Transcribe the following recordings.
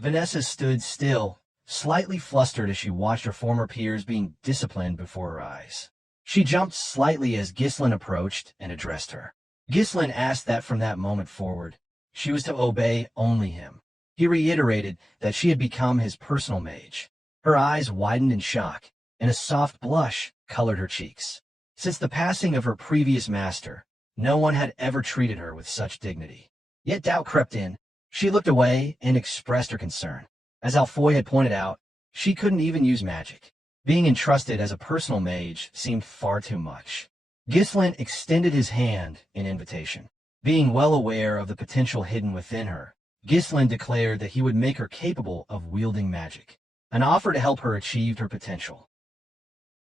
Vanessa stood still, slightly flustered as she watched her former peers being disciplined before her eyes. She jumped slightly as Ghislain approached and addressed her. Ghislain asked that from that moment forward, she was to obey only him. He reiterated that she had become his personal mage. Her eyes widened in shock, and a soft blush colored her cheeks. Since the passing of her previous master, no one had ever treated her with such dignity. Yet doubt crept in. She looked away and expressed her concern. As Alfoy had pointed out, she couldn't even use magic. Being entrusted as a personal mage seemed far too much. Ghislain extended his hand in invitation. Being well aware of the potential hidden within her, Ghislain declared that he would make her capable of wielding magic, an offer to help her achieve her potential.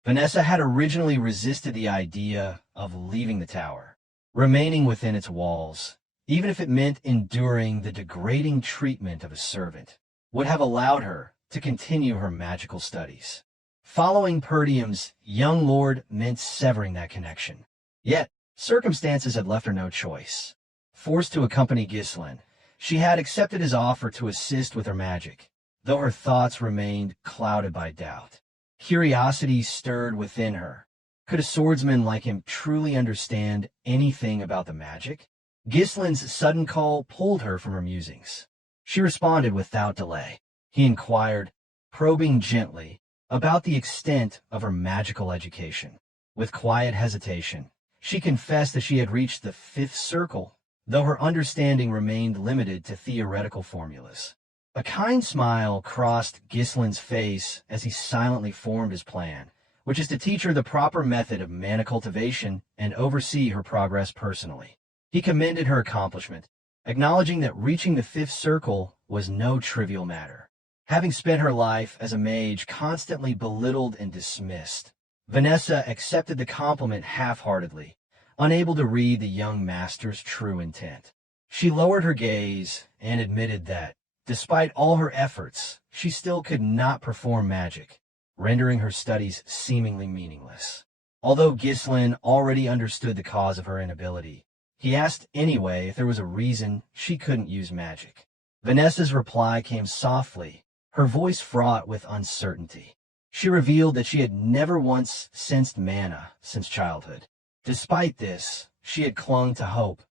Vanessa had originally resisted the idea of leaving the tower, remaining within its walls, even if it meant enduring the degrading treatment of a servant, would have allowed her to continue her magical studies. Following Perdium's young lord meant severing that connection. Yet, circumstances had left her no choice. Forced to accompany Ghislain, she had accepted his offer to assist with her magic, though her thoughts remained clouded by doubt. Curiosity stirred within her. Could a swordsman like him truly understand anything about the magic? Ghislain's sudden call pulled her from her musings. She responded without delay. He inquired, probing gently, about the extent of her magical education. With quiet hesitation, she confessed that she had reached the 5th circle, though her understanding remained limited to theoretical formulas. A kind smile crossed Ghislain's face as he silently formed his plan, which is to teach her the proper method of mana cultivation and oversee her progress personally. He commended her accomplishment, acknowledging that reaching the 5th circle was no trivial matter. Having spent her life as a mage constantly belittled and dismissed, Vanessa accepted the compliment half-heartedly, unable to read the young master's true intent. She lowered her gaze and admitted that, despite all her efforts, she still could not perform magic, rendering her studies seemingly meaningless. Although Ghislain already understood the cause of her inability, he asked anyway if there was a reason she couldn't use magic. Vanessa's reply came softly, her voice fraught with uncertainty. She revealed that she had never once sensed mana since childhood. Despite this, she had clung to hope,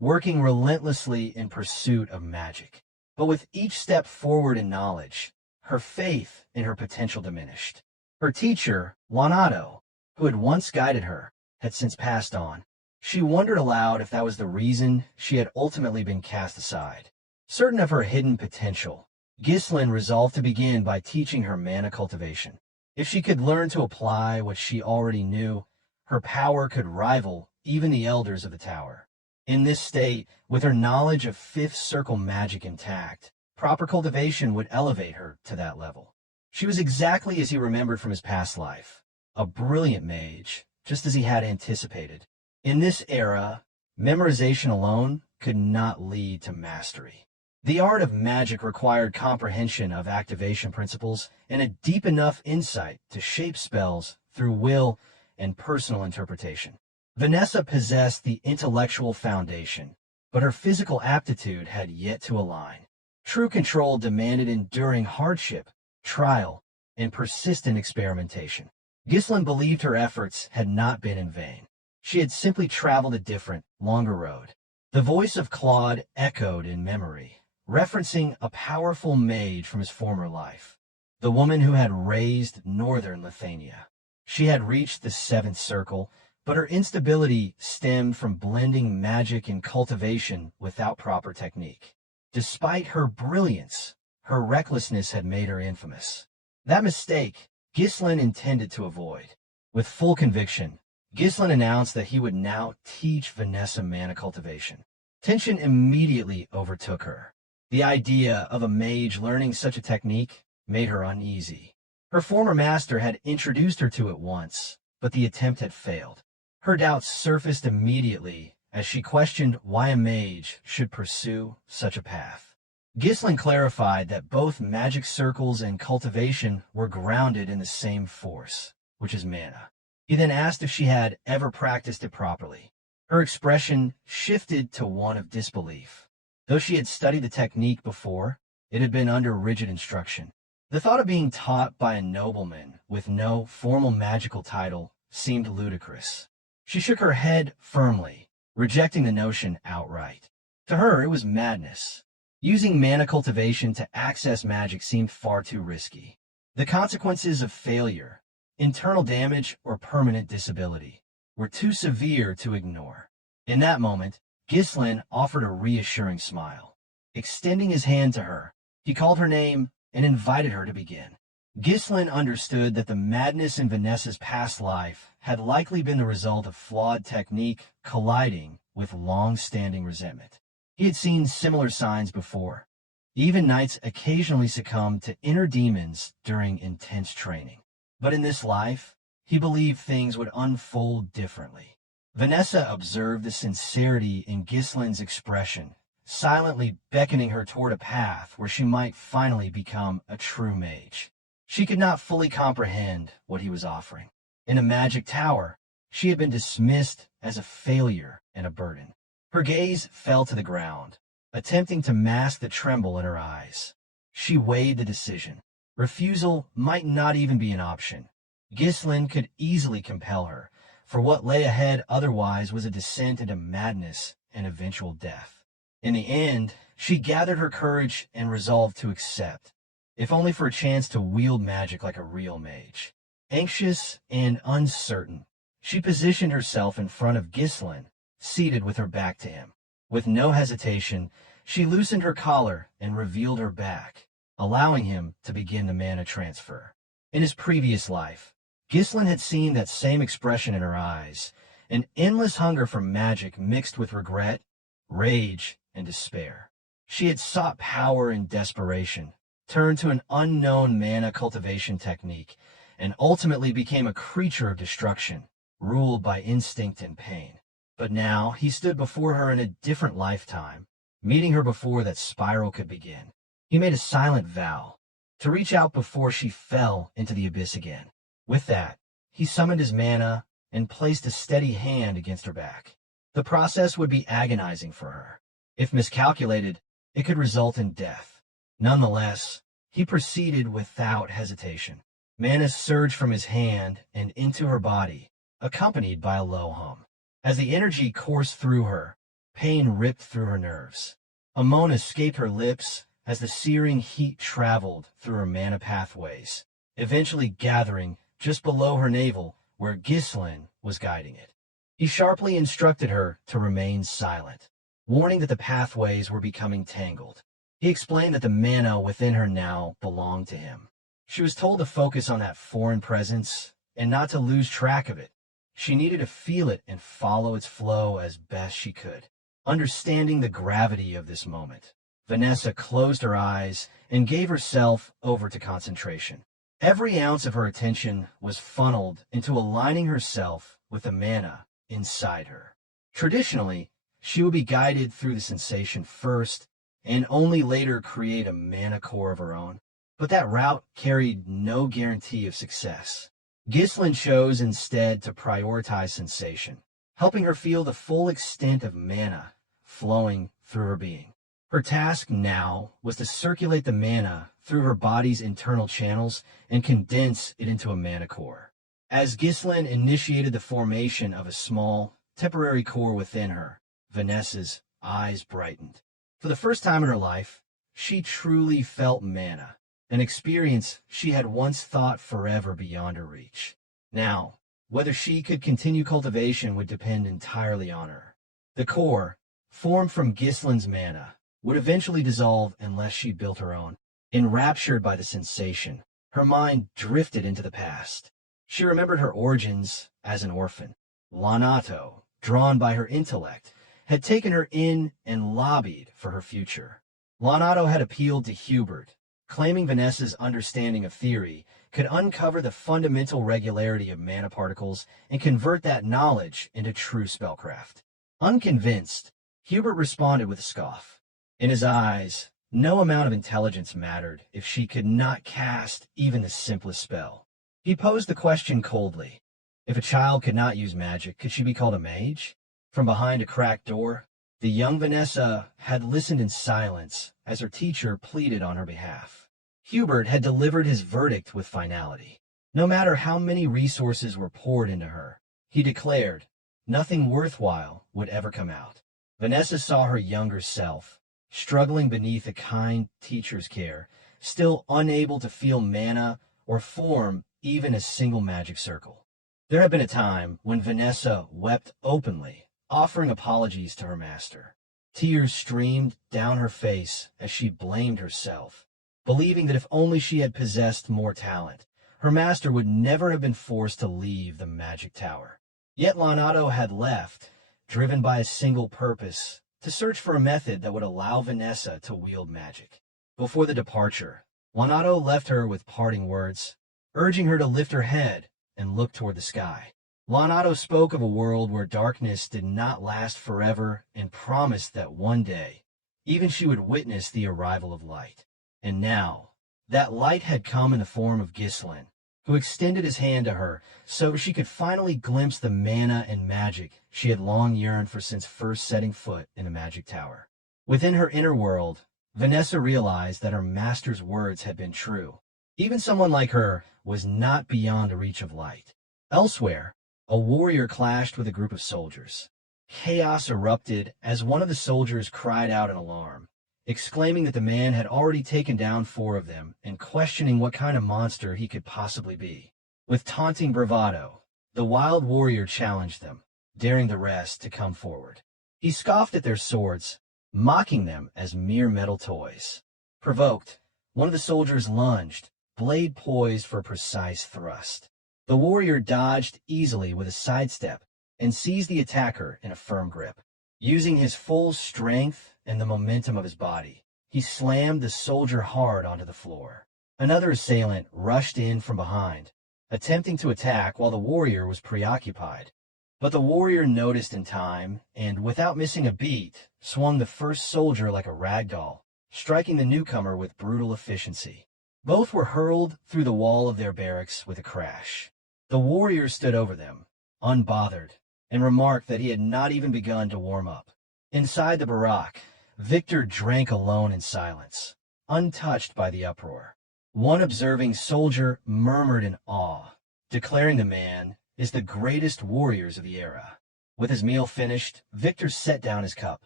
working relentlessly in pursuit of magic. But with each step forward in knowledge, her faith in her potential diminished. Her teacher, Juanato, who had once guided her, had since passed on. She wondered aloud if that was the reason she had ultimately been cast aside. Certain of her hidden potential, Ghislain resolved to begin by teaching her mana cultivation. If she could learn to apply what she already knew, her power could rival even the elders of the tower. In this state, with her knowledge of 5th circle magic intact, proper cultivation would elevate her to that level. She was exactly as he remembered from his past life, a brilliant mage, just as he had anticipated. In this era, memorization alone could not lead to mastery. The art of magic required comprehension of activation principles and a deep enough insight to shape spells through will and personal interpretation. Vanessa possessed the intellectual foundation, but her physical aptitude had yet to align. True control demanded enduring hardship, trial, and persistent experimentation. Ghislain believed her efforts had not been in vain. She had simply traveled a different, longer road. The voice of Claude echoed in memory, referencing a powerful mage from his former life, the woman who had raised northern Lithuania. She had reached the 7th circle, but her instability stemmed from blending magic and cultivation without proper technique. Despite her brilliance, her recklessness had made her infamous. That mistake, Ghislain intended to avoid. With full conviction, Ghislain announced that he would now teach Vanessa mana cultivation. Tension immediately overtook her. The idea of a mage learning such a technique made her uneasy. Her former master had introduced her to it once, but the attempt had failed. Her doubts surfaced immediately as she questioned why a mage should pursue such a path. Ghislain clarified that both magic circles and cultivation were grounded in the same force, which is mana. He then asked if she had ever practiced it properly. Her expression shifted to one of disbelief. Though she had studied the technique before, It had been under rigid instruction. The thought of being taught by a nobleman with no formal magical title seemed ludicrous. She shook her head firmly, rejecting the notion outright. To her, it was madness. Using mana cultivation to access magic seemed far too risky. The consequences of failure, internal damage, or permanent disability, were too severe to ignore. In that moment, Ghislain offered a reassuring smile. Extending his hand to her, he called her name and invited her to begin. Ghislain understood that the madness in Vanessa's past life had likely been the result of flawed technique colliding with long-standing resentment. He had seen similar signs before. Even knights occasionally succumbed to inner demons during intense training. But in this life, he believed things would unfold differently. Vanessa observed the sincerity in Ghislain's expression, silently beckoning her toward a path where she might finally become a true mage. She could not fully comprehend what he was offering. In a magic tower, she had been dismissed as a failure and a burden. Her gaze fell to the ground, attempting to mask the tremble in her eyes. She weighed the decision. Refusal might not even be an option. Ghislain could easily compel her, for what lay ahead otherwise was a descent into madness and eventual death. In the end, she gathered her courage and resolved to accept, if only for a chance to wield magic like a real mage. Anxious and uncertain, she positioned herself in front of Ghislain, seated with her back to him. With no hesitation, she loosened her collar and revealed her back, allowing him to begin the mana transfer. In his previous life, Ghislain had seen that same expression in her eyes, an endless hunger for magic mixed with regret, rage, and despair. She had sought power in desperation, turned to an unknown mana cultivation technique, and ultimately became a creature of destruction, ruled by instinct and pain. But now he stood before her in a different lifetime, meeting her before that spiral could begin. He made a silent vow to reach out before she fell into the abyss again. With that, he summoned his mana and placed a steady hand against her back. The process would be agonizing for her. If miscalculated, it could result in death. Nonetheless, he proceeded without hesitation. Mana surged from his hand and into her body, accompanied by a low hum. As the energy coursed through her, pain ripped through her nerves. A moan escaped her lips as the searing heat traveled through her mana pathways, eventually gathering just below her navel where Ghislain was guiding it. He sharply instructed her to remain silent, warning that the pathways were becoming tangled. He explained that the mana within her now belonged to him. She was told to focus on that foreign presence and not to lose track of it. She needed to feel it and follow its flow as best she could. Understanding the gravity of this moment, Vanessa closed her eyes and gave herself over to concentration. Every ounce of her attention was funneled into aligning herself with the mana inside her. Traditionally, she would be guided through the sensation first and only later create a mana core of her own. But that route carried no guarantee of success. Ghislain chose instead to prioritize sensation, helping her feel the full extent of mana flowing through her being. Her task now was to circulate the mana through her body's internal channels and condense it into a mana core. As Ghislain initiated the formation of a small, temporary core within her, Vanessa's eyes brightened. For the first time in her life, she truly felt mana, an experience she had once thought forever beyond her reach. Now, whether she could continue cultivation would depend entirely on her. The core, formed from Ghislain's mana, would eventually dissolve unless she built her own. Enraptured by the sensation, her mind drifted into the past. She remembered her origins as an orphan. Lanato, drawn by her intellect, had taken her in and lobbied for her future. Lanato had appealed to Hubert, claiming Vanessa's understanding of theory could uncover the fundamental regularity of mana particles and convert that knowledge into true spellcraft. Unconvinced, Hubert responded with a scoff. In his eyes, no amount of intelligence mattered if she could not cast even the simplest spell. He posed the question coldly. If a child could not use magic, could she be called a mage? From behind a cracked door, The young Vanessa had listened in silence as her teacher pleaded on her behalf. Hubert had delivered his verdict with finality. No matter how many resources were poured into her, he declared, nothing worthwhile would ever come out. Vanessa saw her younger self, struggling beneath a kind teacher's care, still unable to feel mana or form even a single magic circle. There had been a time when Vanessa wept openly, offering apologies to her master. Tears streamed down her face as she blamed herself, believing that if only she had possessed more talent, her master would never have been forced to leave the magic tower. Yet Leonardo had left, driven by a single purpose, to search for a method that would allow Vanessa to wield magic. Before the departure, Leonardo left her with parting words, urging her to lift her head and look toward the sky. Leonardo spoke of a world where darkness did not last forever and promised that one day, even she would witness the arrival of light. And now, that light had come in the form of Ghislain, who extended his hand to her so she could finally glimpse the mana and magic she had long yearned for since first setting foot in the magic tower. Within her inner world, Vanessa realized that her master's words had been true. Even someone like her was not beyond the reach of light. Elsewhere, a warrior clashed with a group of soldiers. Chaos erupted as one of the soldiers cried out in alarm, exclaiming that the man had already taken down 4 of them and questioning what kind of monster he could possibly be. With taunting bravado, the wild warrior challenged them, daring the rest to come forward. He scoffed at their swords, mocking them as mere metal toys. Provoked, one of the soldiers lunged, blade poised for a precise thrust. The warrior dodged easily with a sidestep and seized the attacker in a firm grip. Using his full strength and the momentum of his body, he slammed the soldier hard onto the floor. Another assailant rushed in from behind, attempting to attack while the warrior was preoccupied. But the warrior noticed in time, and without missing a beat, swung the first soldier like a rag doll, striking the newcomer with brutal efficiency. Both were hurled through the wall of their barracks with a crash. The warrior stood over them, unbothered, and remarked that he had not even begun to warm up. Inside the barrack, Victor drank alone in silence, untouched by the uproar. One observing soldier murmured in awe, declaring the man is the greatest warriors of the era. With his meal finished, Victor set down his cup.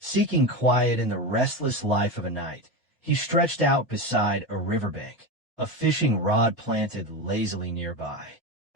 Seeking quiet in the restless life of a night, he stretched out beside a riverbank, a fishing rod planted lazily nearby.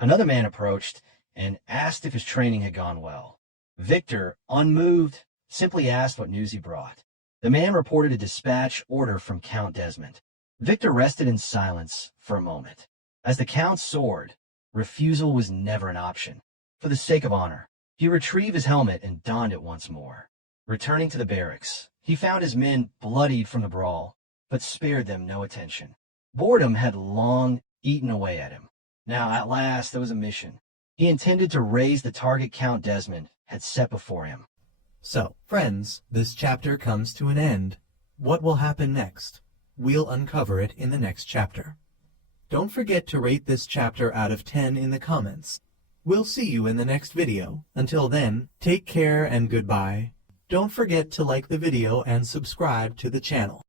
Another man approached and asked if his training had gone well. Victor, unmoved, simply asked what news he brought. The man reported a dispatch order from Count Desmond. Victor rested in silence for a moment. As the Count soared, refusal was never an option. For the sake of honor, he retrieved his helmet and donned it once more. Returning to the barracks, he found his men bloodied from the brawl, but spared them no attention. Boredom had long eaten away at him. Now, at last, there was a mission. He intended to raise the target Count Desmond had set before him. So, friends, this chapter comes to an end. What will happen next? We'll uncover it in the next chapter. Don't forget to rate this chapter out of 10 in the comments. We'll see you in the next video. Until then, take care and goodbye. Don't forget to like the video and subscribe to the channel.